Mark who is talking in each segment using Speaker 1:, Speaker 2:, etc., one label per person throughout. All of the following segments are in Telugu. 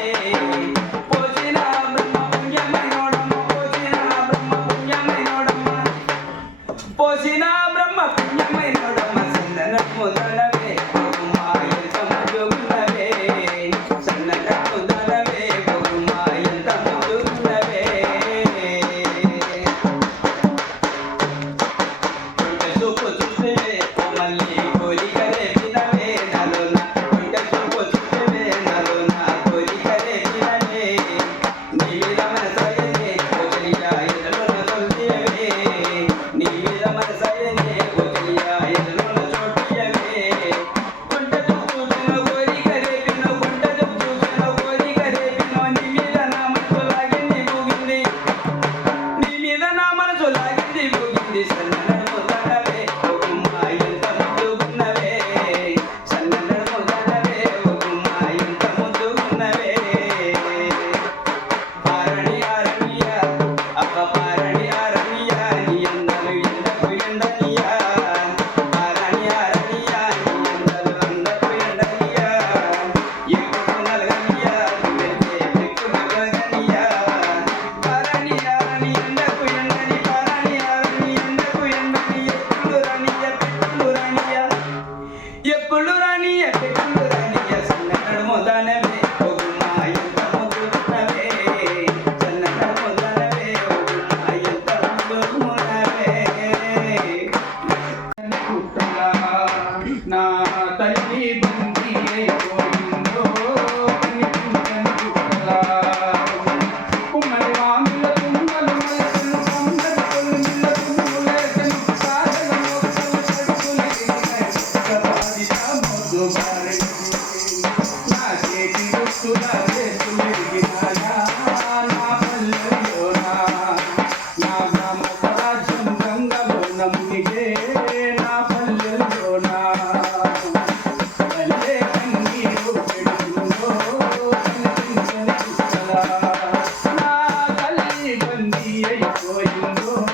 Speaker 1: Hey. நீ like you know.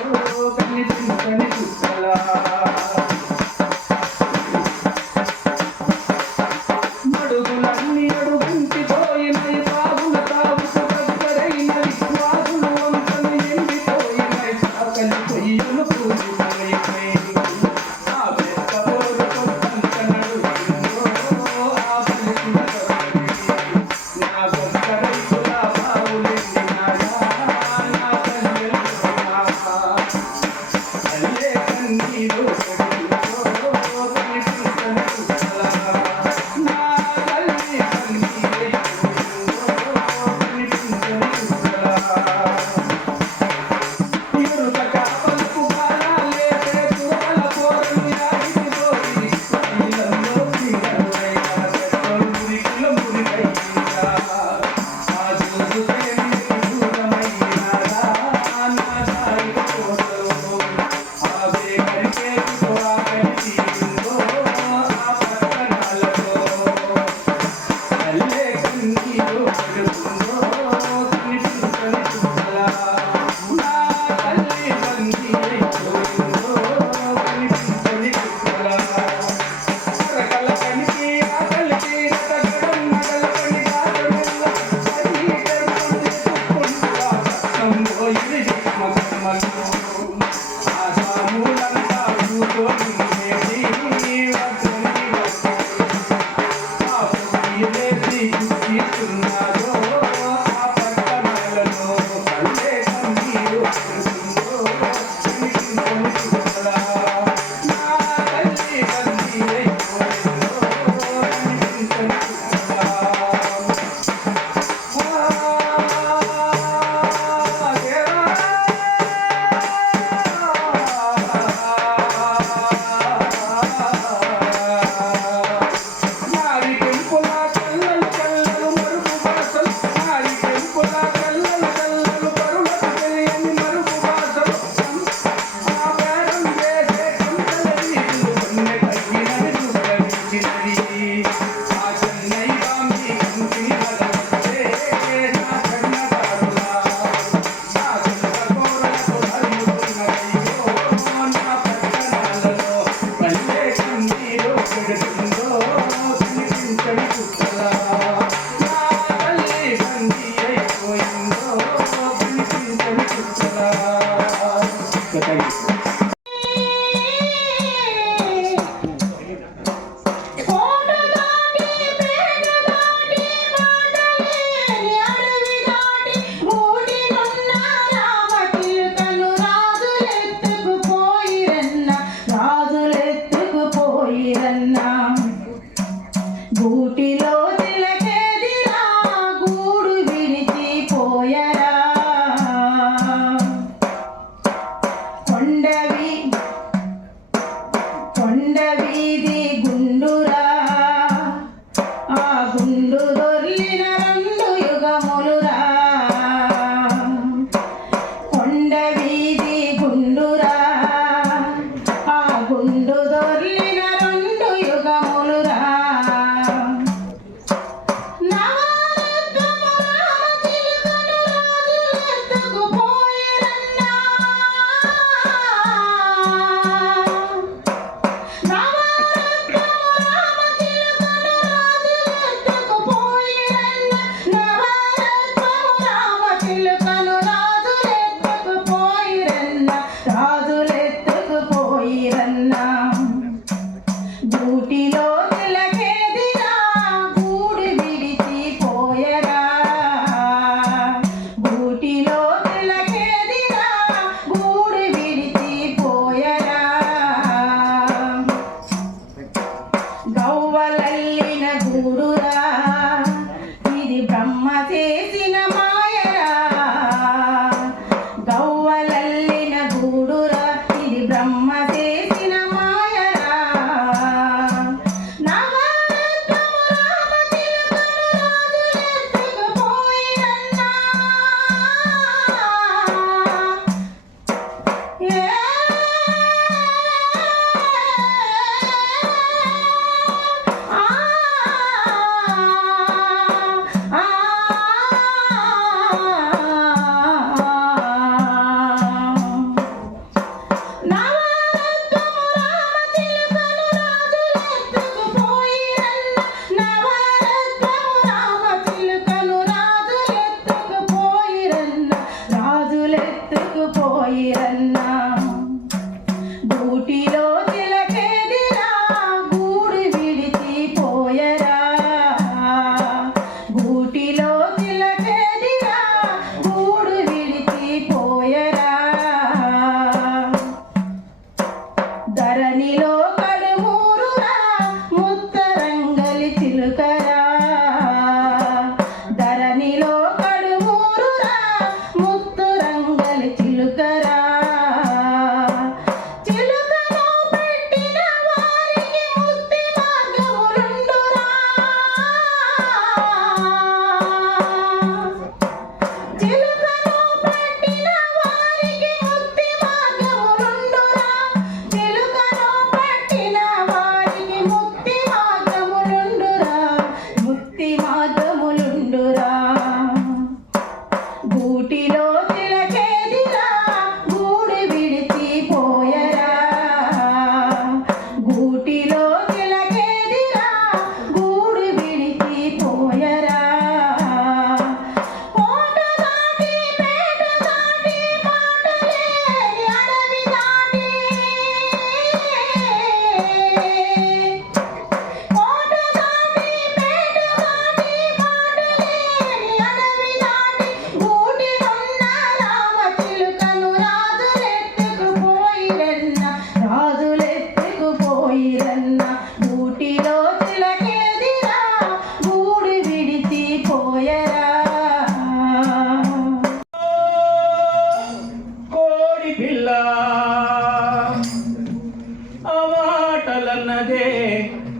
Speaker 1: అన్నదే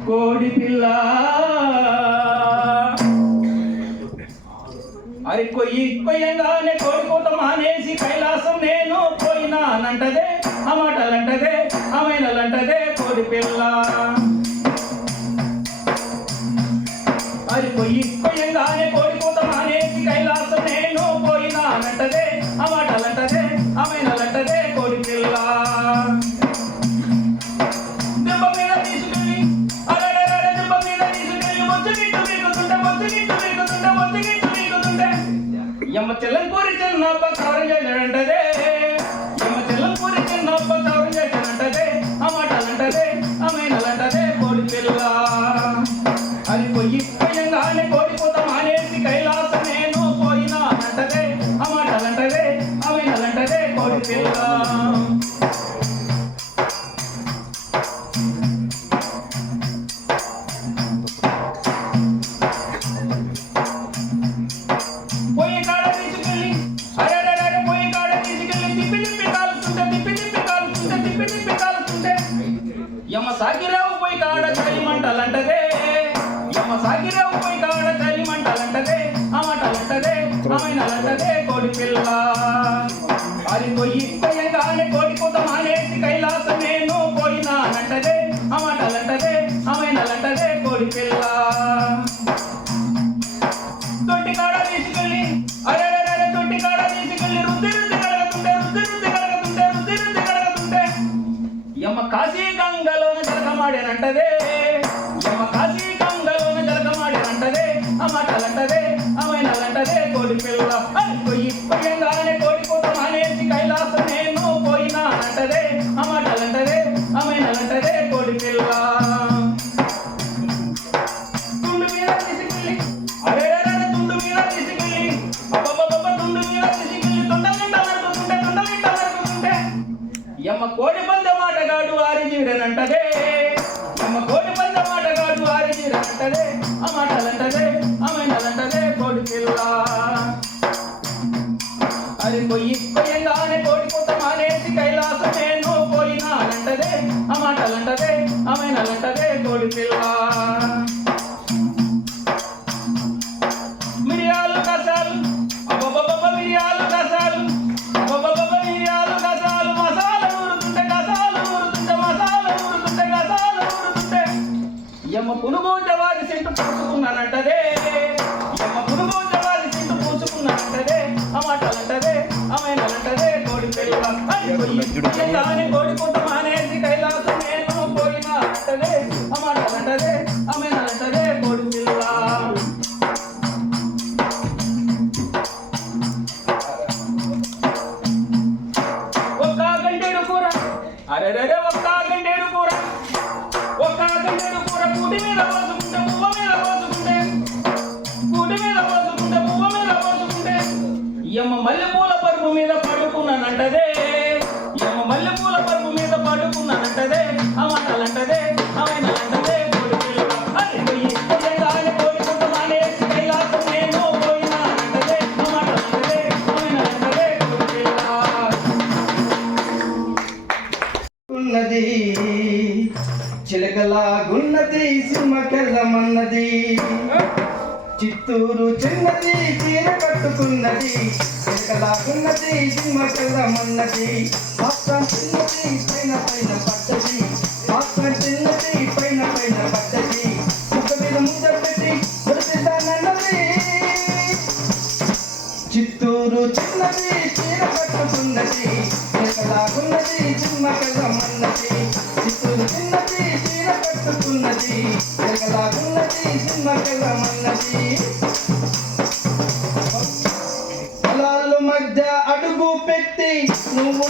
Speaker 1: కోడి పిల్ల. అరి కొయ్యి కొయ్యంగానే కోడిపోత మానేసి కైలాసం నేను పోయినానంటదే అమాటలంటదే అమైనలంటదే కోడి పిల్ల. అరి కొయ్యి எம்மச்செல்லம் குறிச்சல் நாப்ப காரியம் இழந்ததே పోయి కాడ చలిమంటలంటదే యమ్మ సాగిరావు పోయి కాడ చలిమంటలంటదే అమటలంటదే ఆమె నలంటదే కోడి పిల్ల అది పోయి
Speaker 2: Deus, enquanto mais. చిత్తూరు చిన్నది చీర కట్టుకున్నది. చిరకలాకున్నది దిమ్మ కళ్ళమన్నది పక్క చిన్నది పైన పైన పట్టది పక్క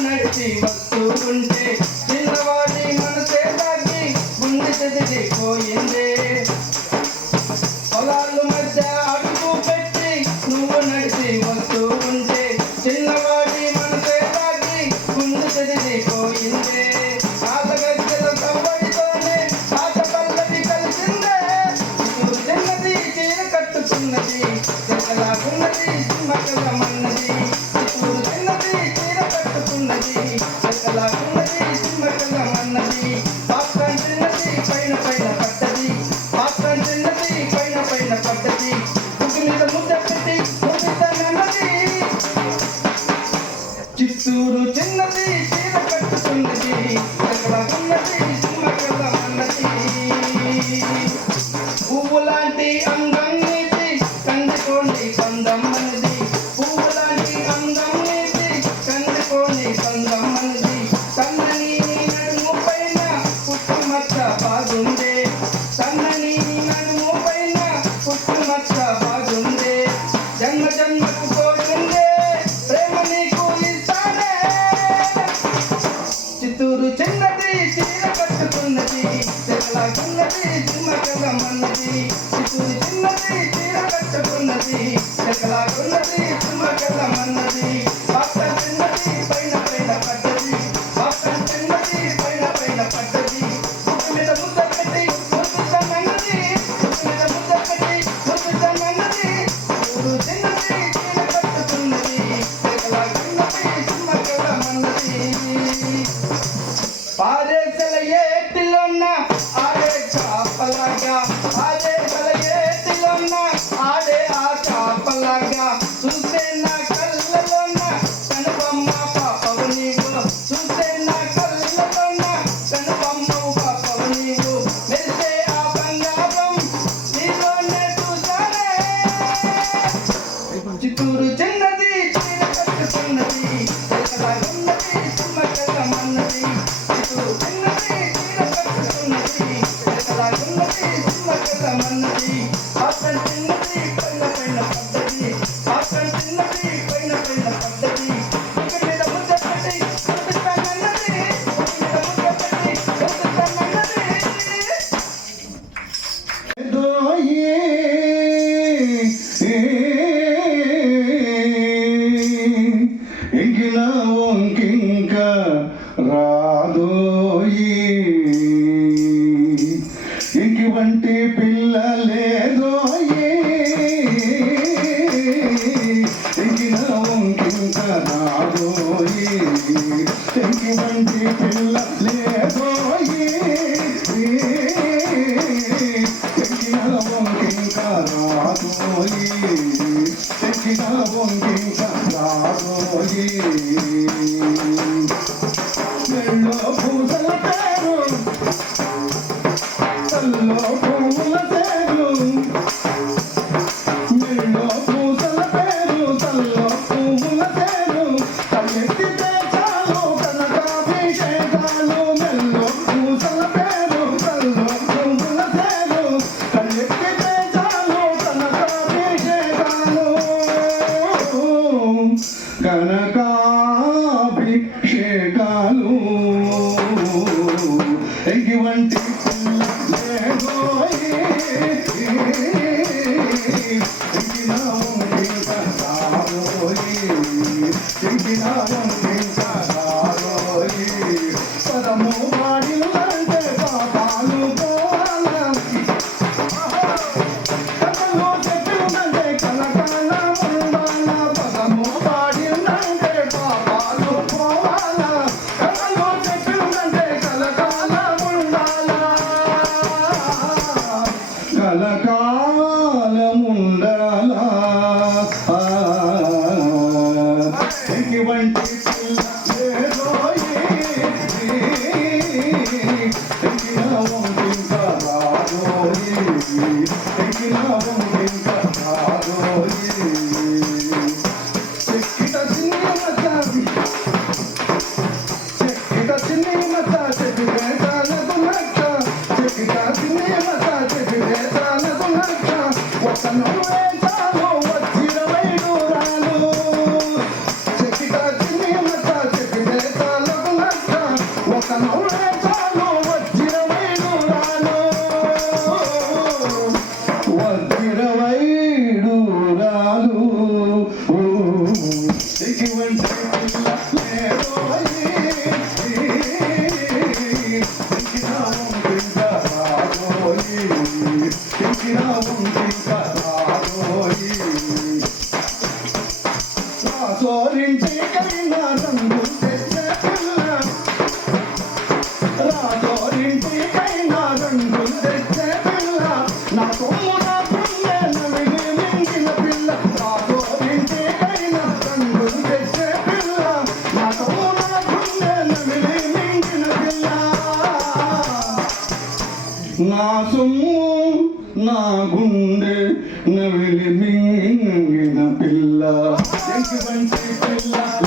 Speaker 2: నడిచి వస్తూ ఉంటే చిన్నవాడి మనసే తాకి గుండె చదిలిపోయిందే కట్టుకున్నది నా
Speaker 3: సొమ్ము నా గుండె నవిలి మింగిన పిల్ల. పిల్ల.